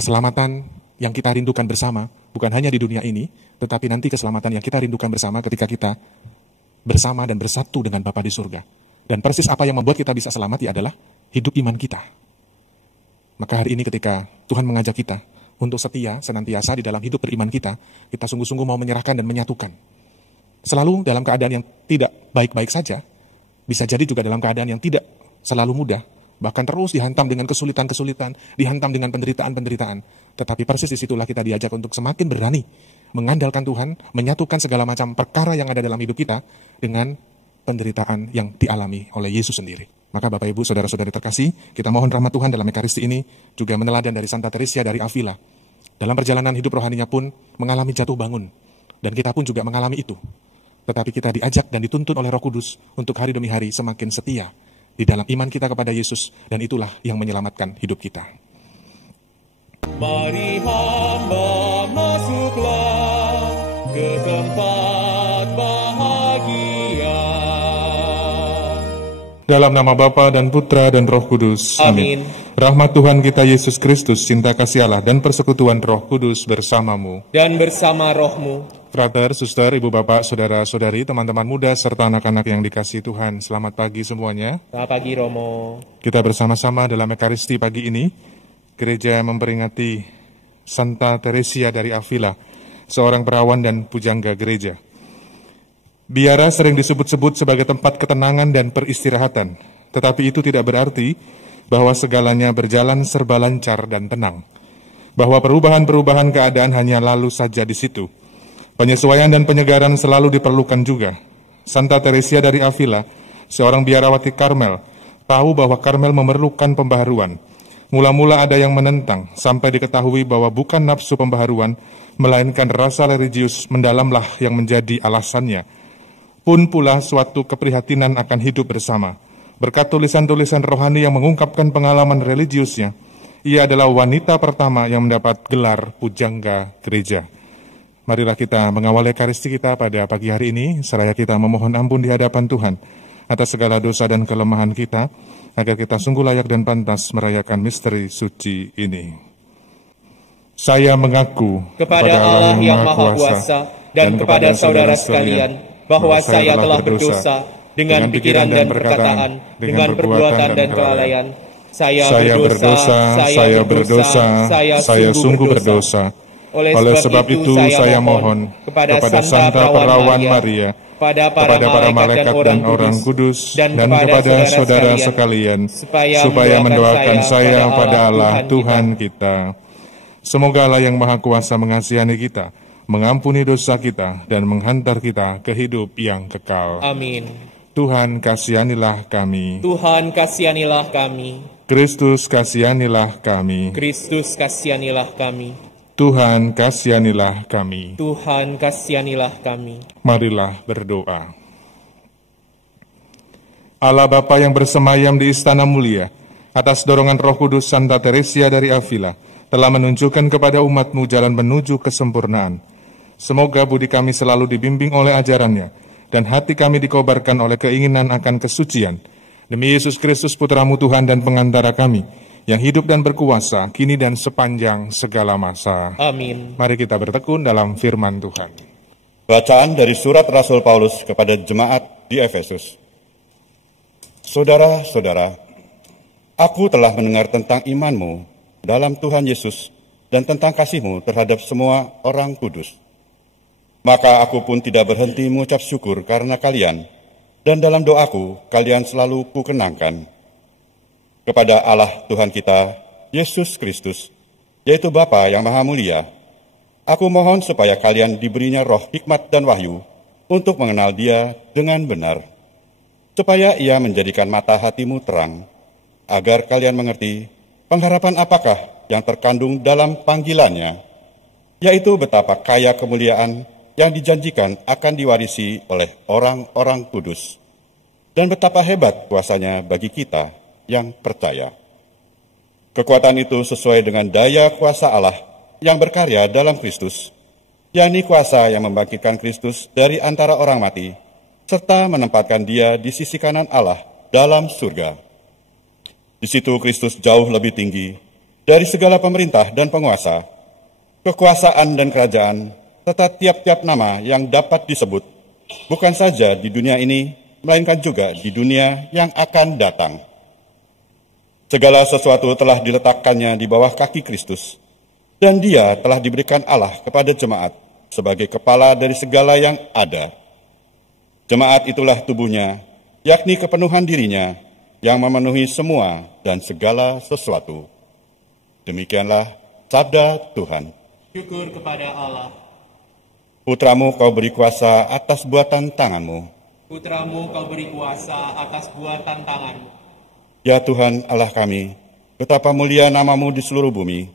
keselamatan yang kita rindukan bersama, bukan hanya di dunia ini, tetapi nanti keselamatan yang kita rindukan bersama ketika kita bersama dan bersatu dengan Bapa di surga. Dan persis apa yang membuat kita bisa selamat adalah hidup iman kita. Maka hari ini ketika Tuhan mengajak kita untuk setia senantiasa di dalam hidup beriman kita sungguh-sungguh mau menyerahkan dan menyatukan. Selalu dalam keadaan yang tidak baik-baik saja, bisa jadi juga dalam keadaan yang tidak selalu mudah, bahkan terus dihantam dengan kesulitan-kesulitan, dihantam dengan penderitaan-penderitaan. Tetapi persis disitulah kita diajak untuk semakin berani mengandalkan Tuhan, menyatukan segala macam perkara yang ada dalam hidup kita dengan penderitaan yang dialami oleh Yesus sendiri. Maka Bapak Ibu, Saudara-saudari terkasih, kita mohon rahmat Tuhan dalam Ekaristi ini, juga meneladan dari Santa Teresia dari Avila. Dalam perjalanan hidup rohaninya pun mengalami jatuh bangun, dan kita pun juga mengalami itu. Tetapi kita diajak dan dituntun oleh Roh Kudus untuk hari demi hari semakin setia di dalam iman kita kepada Yesus, dan itulah yang menyelamatkan hidup kita. Mari hamba masuklah ke tempat bahagia. Dalam nama Bapa dan Putra dan Roh Kudus. Amin. Rahmat Tuhan kita Yesus Kristus, cinta kasih Allah dan persekutuan Roh Kudus bersamamu. Dan bersama rohmu. Frater, suster, ibu bapak, saudara-saudari, teman-teman muda, serta anak-anak yang dikasihi Tuhan. Selamat pagi semuanya. Selamat pagi Romo. Kita bersama-sama dalam Ekaristi pagi ini. Gereja memperingati Santa Teresia dari Avila, seorang perawan dan pujangga gereja. Biara sering disebut-sebut sebagai tempat ketenangan dan peristirahatan, tetapi itu tidak berarti bahwa segalanya berjalan serba lancar dan tenang. Bahwa perubahan-perubahan keadaan hanya lalu saja di situ. Penyesuaian dan penyegaran selalu diperlukan juga. Santa Teresia dari Avila, seorang biarawati Karmel, tahu bahwa Karmel memerlukan pembaharuan. Mula-mula ada yang menentang, sampai diketahui bahwa bukan nafsu pembaharuan, melainkan rasa religius mendalamlah yang menjadi alasannya. Pun pula suatu keprihatinan akan hidup bersama. Berkat tulisan-tulisan rohani yang mengungkapkan pengalaman religiusnya, ia adalah wanita pertama yang mendapat gelar pujangga gereja. Marilah kita mengawal Ekaristi kita pada pagi hari ini, seraya kita memohon ampun di hadapan Tuhan atas segala dosa dan kelemahan kita, agar kita sungguh layak dan pantas merayakan misteri suci ini. Saya mengaku kepada Allah yang Maha Kuasa dan kepada saudara sekalian, bahwa saya telah berdosa dengan pikiran dan perkataan, dengan perbuatan dan kelalaian. Saya berdosa, saya sungguh berdosa. Oleh sebab itu saya mohon kepada Santa Perawan Maria, pada para malaikat dan orang kudus, dan kepada saudara sekalian, supaya mendoakan saya pada Allah Tuhan kita. Semoga Allah yang Maha Kuasa mengasihani kita, mengampuni dosa kita, dan menghantar kita ke hidup yang kekal. Amin. Tuhan kasihanilah kami. Tuhan kasihanilah kami. Kristus kasihanilah kami. Kristus kasihanilah kami. Tuhan kasihanilah kami. Tuhan kasihanilah kami. Marilah berdoa. Allah Bapa yang bersemayam di istana mulia, atas dorongan Roh Kudus Santa Teresia dari Avila, telah menunjukkan kepada umat-Mu jalan menuju kesempurnaan. Semoga budi kami selalu dibimbing oleh ajarannya, dan hati kami dikobarkan oleh keinginan akan kesucian. Demi Yesus Kristus Putra-Mu Tuhan dan pengantara kami, yang hidup dan berkuasa, kini dan sepanjang segala masa. Amin. Mari kita bertekun dalam firman Tuhan. Bacaan dari surat Rasul Paulus kepada jemaat di Efesus. Saudara-saudara, aku telah mendengar tentang imanmu dalam Tuhan Yesus dan tentang kasihmu terhadap semua orang kudus. Maka aku pun tidak berhenti mengucap syukur karena kalian, dan dalam doaku kalian selalu kukenangkan. Kepada Allah Tuhan kita, Yesus Kristus, yaitu Bapa yang Maha Mulia, aku mohon supaya kalian diberinya roh hikmat dan wahyu untuk mengenal Dia dengan benar, supaya Ia menjadikan mata hatimu terang, agar kalian mengerti pengharapan apakah yang terkandung dalam panggilannya, yaitu betapa kaya kemuliaan yang dijanjikan akan diwarisi oleh orang-orang kudus, dan betapa hebat kuasanya bagi kita yang percaya. Kekuatan itu sesuai dengan daya kuasa Allah yang berkarya dalam Kristus, yakni kuasa yang membangkitkan Kristus dari antara orang mati, serta menempatkan Dia di sisi kanan Allah dalam surga. Di situ Kristus jauh lebih tinggi dari segala pemerintah dan penguasa, kekuasaan dan kerajaan, serta tiap-tiap nama yang dapat disebut, bukan saja di dunia ini, melainkan juga di dunia yang akan datang. Segala sesuatu telah diletakkannya di bawah kaki Kristus, dan Dia telah diberikan Allah kepada jemaat sebagai kepala dari segala yang ada. Jemaat itulah tubuhnya, yakni kepenuhan dirinya, yang memenuhi semua dan segala sesuatu. Demikianlah sabda Tuhan. Syukur kepada Allah. Putramu kau beri kuasa atas buatan tanganmu. Putramu kau beri kuasa atas buatan tanganmu. Ya Tuhan Allah kami, betapa mulia namamu di seluruh bumi.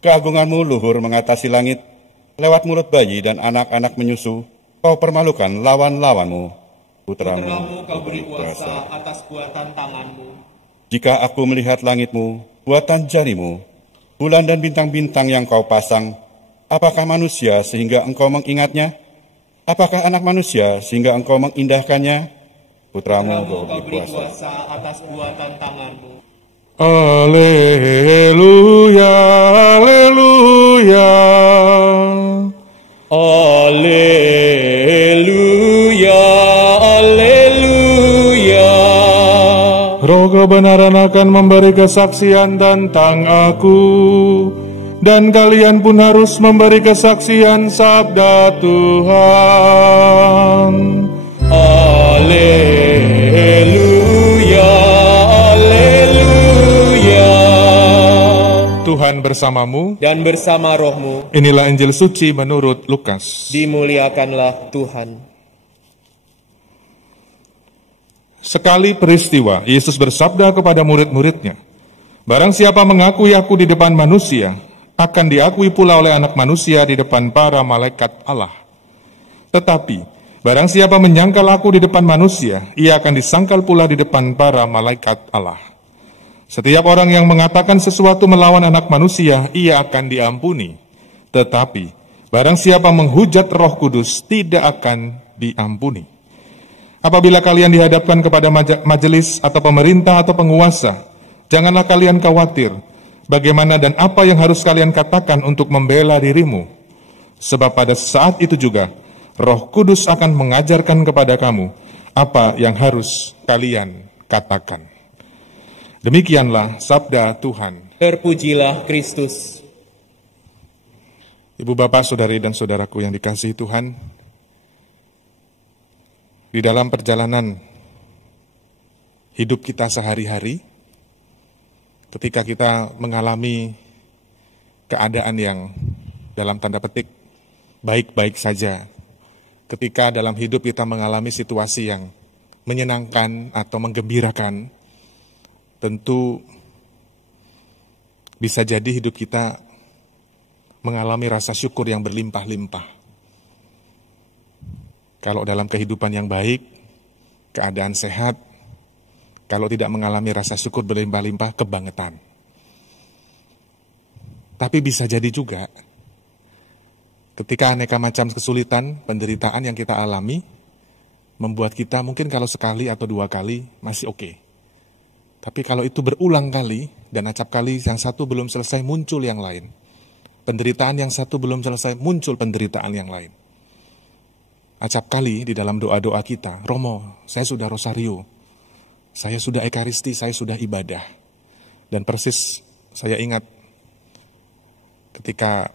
Keagunganmu luhur mengatasi langit. Lewat mulut bayi dan anak-anak menyusu, kau permalukan lawan-lawanmu. Putramu kau beri kuasa atas buatan tanganmu. Jika aku melihat langitmu, buatan jarimu, bulan dan bintang-bintang yang kau pasang, apakah manusia sehingga engkau mengingatnya? Apakah anak manusia sehingga engkau mengindahkannya? Putramu kau beri kuasa atas buatan tanganmu. Alleluia, alleluia. Alleluia, alleluia. Roh kebenaran akan memberi kesaksian tentang aku, dan kalian pun harus memberi kesaksian sabda Tuhan. Alleluia, alleluia. Tuhan bersamamu Dan bersama rohmu. Inilah Injil suci menurut Lukas. Dimuliakanlah Tuhan. Sekali peristiwa, Yesus bersabda kepada murid-muridnya, "Barang siapa mengakui aku di depan manusia, akan diakui pula oleh anak manusia di depan para malaikat Allah. Tetapi, barang siapa menyangkal aku di depan manusia, ia akan disangkal pula di depan para malaikat Allah. Setiap orang yang mengatakan sesuatu melawan anak manusia, ia akan diampuni. Tetapi, barang siapa menghujat Roh Kudus, tidak akan diampuni. Apabila kalian dihadapkan kepada majelis atau pemerintah atau penguasa, janganlah kalian khawatir bagaimana dan apa yang harus kalian katakan untuk membela dirimu. Sebab pada saat itu juga, Roh Kudus akan mengajarkan kepada kamu apa yang harus kalian katakan." Demikianlah sabda Tuhan. Terpujilah Kristus. Ibu, bapak, saudari, dan saudaraku yang dikasihi Tuhan, di dalam perjalanan hidup kita sehari-hari, ketika kita mengalami keadaan yang dalam tanda petik baik-baik saja, ketika dalam hidup kita mengalami situasi yang menyenangkan atau menggembirakan, tentu bisa jadi hidup kita mengalami rasa syukur yang berlimpah-limpah. Kalau dalam kehidupan yang baik, keadaan sehat, kalau tidak mengalami rasa syukur berlimpah-limpah, kebangetan. Tapi bisa jadi juga, ketika aneka macam kesulitan, penderitaan yang kita alami, membuat kita mungkin kalau sekali atau dua kali masih oke. Tapi kalau itu berulang kali, dan acap kali yang satu belum selesai muncul yang lain. Penderitaan yang satu belum selesai muncul penderitaan yang lain. Acap kali di dalam doa-doa kita, "Romo, saya sudah rosario, saya sudah ekaristi, saya sudah ibadah." Dan persis saya ingat ketika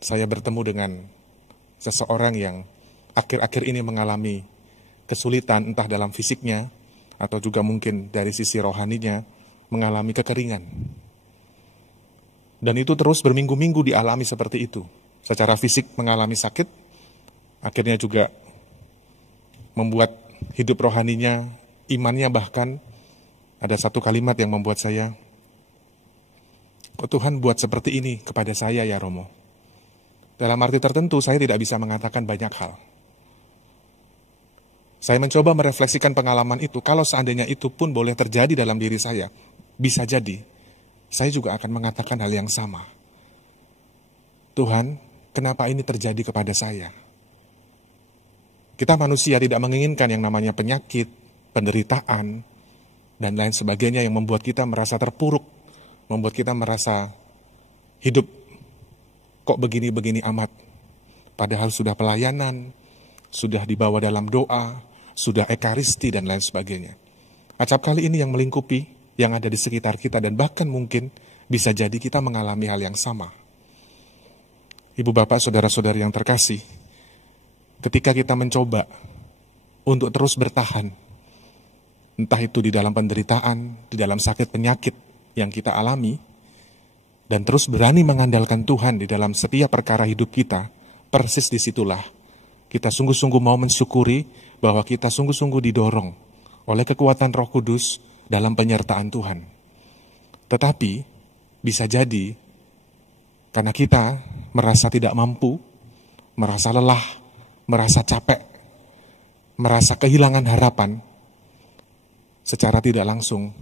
saya bertemu dengan seseorang yang akhir-akhir ini mengalami kesulitan entah dalam fisiknya, atau juga mungkin dari sisi rohaninya mengalami kekeringan. Dan itu terus berminggu-minggu dialami seperti itu. Secara fisik mengalami sakit, akhirnya juga membuat hidup rohaninya, imannya bahkan, ada satu kalimat yang membuat saya, "Kok Tuhan buat seperti ini kepada saya ya Romo?" Dalam arti tertentu saya tidak bisa mengatakan banyak hal. Saya mencoba merefleksikan pengalaman itu, kalau seandainya itu pun boleh terjadi dalam diri saya, bisa jadi, saya juga akan mengatakan hal yang sama. Tuhan, kenapa ini terjadi kepada saya? Kita manusia tidak menginginkan yang namanya penyakit, penderitaan, dan lain sebagainya yang membuat kita merasa terpuruk, membuat kita merasa hidup kok begini-begini amat. Padahal sudah pelayanan, sudah dibawa dalam doa, sudah ekaristi dan lain sebagainya. Acap kali ini yang melingkupi, yang ada di sekitar kita, dan bahkan mungkin bisa jadi kita mengalami hal yang sama. Ibu bapak saudara-saudari yang terkasih, ketika kita mencoba untuk terus bertahan, entah itu di dalam penderitaan, di dalam sakit penyakit yang kita alami, dan terus berani mengandalkan Tuhan di dalam setiap perkara hidup kita, persis disitulah kita sungguh-sungguh mau mensyukuri bahwa kita sungguh-sungguh didorong oleh kekuatan Roh Kudus dalam penyertaan Tuhan. Tetapi bisa jadi karena kita merasa tidak mampu, merasa lelah, merasa capek, merasa kehilangan harapan, secara tidak langsung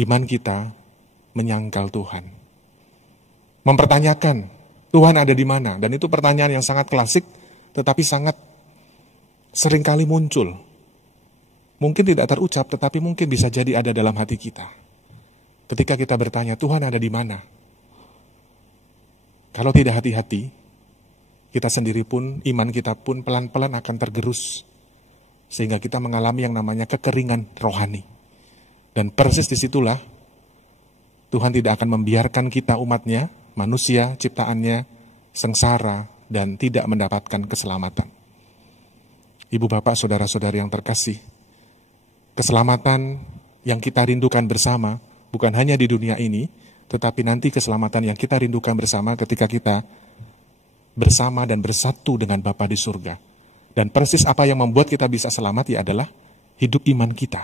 iman kita menyangkal Tuhan. Mempertanyakan Tuhan ada di mana, dan itu pertanyaan yang sangat klasik tetapi sangat seringkali muncul. Mungkin tidak terucap, tetapi mungkin bisa jadi ada dalam hati kita. Ketika kita bertanya, Tuhan ada di mana? Kalau tidak hati-hati, kita sendiri pun, iman kita pun pelan-pelan akan tergerus. Sehingga kita mengalami yang namanya kekeringan rohani. Dan persis disitulah, Tuhan tidak akan membiarkan kita umatnya, manusia, ciptaannya, sengsara, dan tidak mendapatkan keselamatan. Ibu bapak, saudara-saudari yang terkasih, keselamatan yang kita rindukan bersama bukan hanya di dunia ini, tetapi nanti keselamatan yang kita rindukan bersama ketika kita bersama dan bersatu dengan Bapa di surga. Dan persis apa yang membuat kita bisa selamat ya adalah hidup iman kita.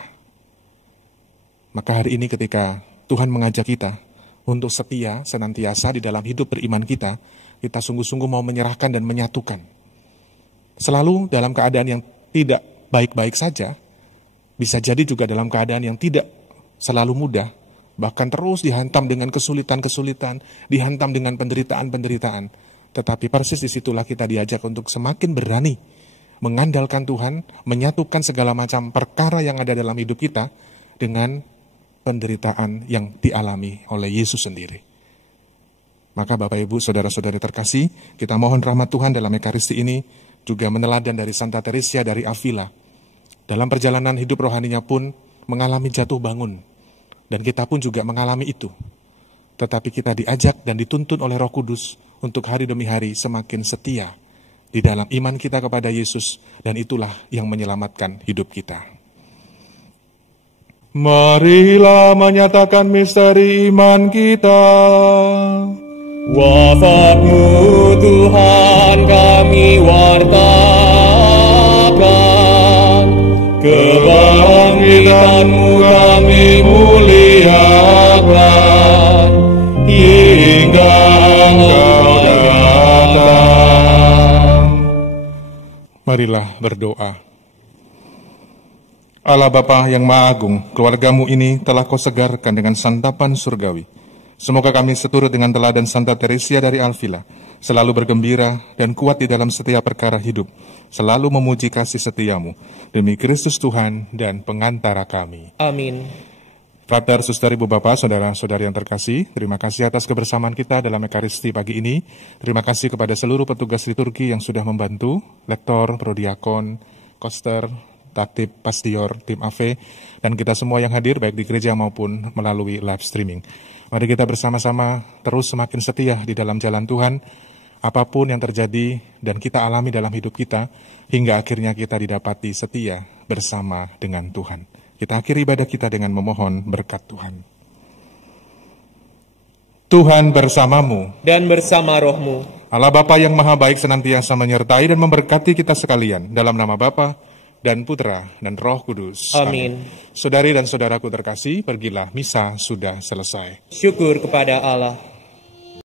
Maka hari ini ketika Tuhan mengajak kita untuk setia senantiasa di dalam hidup beriman kita sungguh-sungguh mau menyerahkan dan menyatukan. Selalu dalam keadaan yang tidak baik-baik saja, bisa jadi juga dalam keadaan yang tidak selalu mudah, bahkan terus dihantam dengan kesulitan-kesulitan, dihantam dengan penderitaan-penderitaan. Tetapi persis disitulah kita diajak untuk semakin berani mengandalkan Tuhan, menyatukan segala macam perkara yang ada dalam hidup kita dengan penderitaan yang dialami oleh Yesus sendiri. Maka Bapak Ibu, Saudara-saudari terkasih, kita mohon rahmat Tuhan dalam Ekaristi ini, juga meneladan dari Santa Teresia dari Avila. Dalam perjalanan hidup rohaninya pun mengalami jatuh bangun, dan kita pun juga mengalami itu. Tetapi kita diajak dan dituntun oleh Roh Kudus untuk hari demi hari semakin setia di dalam iman kita kepada Yesus, dan itulah yang menyelamatkan hidup kita. Marilah menyatakan misteri iman kita. Wafat-Mu Tuhan kami wartakan, kebangkitan-Mu kami muliakan, hingga Engkau datang. Marilah berdoa. Allah Bapa yang Maha Agung, keluarga-Mu ini telah Kau segarkan dengan santapan surgawi. Semoga kami seturut dengan teladan Santa Teresia dari Avila, selalu bergembira dan kuat di dalam setiap perkara hidup, selalu memuji kasih setia-Mu, demi Kristus Tuhan dan pengantara kami. Amin. Frater, Suster, Ibu Bapak, Saudara-saudari yang terkasih, terima kasih atas kebersamaan kita dalam Ekaristi pagi ini. Terima kasih kepada seluruh petugas liturgi yang sudah membantu, lektor, prodiakon, koster, tatib, pastior, tim AV, dan kita semua yang hadir baik di gereja maupun melalui live streaming. Mari kita bersama-sama terus semakin setia di dalam jalan Tuhan, apapun yang terjadi dan kita alami dalam hidup kita, hingga akhirnya kita didapati setia bersama dengan Tuhan. Kita akhiri ibadah kita dengan memohon berkat Tuhan. Tuhan bersamamu dan bersama rohmu. Allah Bapa yang Maha Baik senantiasa menyertai dan memberkati kita sekalian, dalam nama Bapa dan Putra dan Roh Kudus. Amin. Saudari dan saudaraku terkasih, pergilah, misa sudah selesai. Syukur kepada Allah.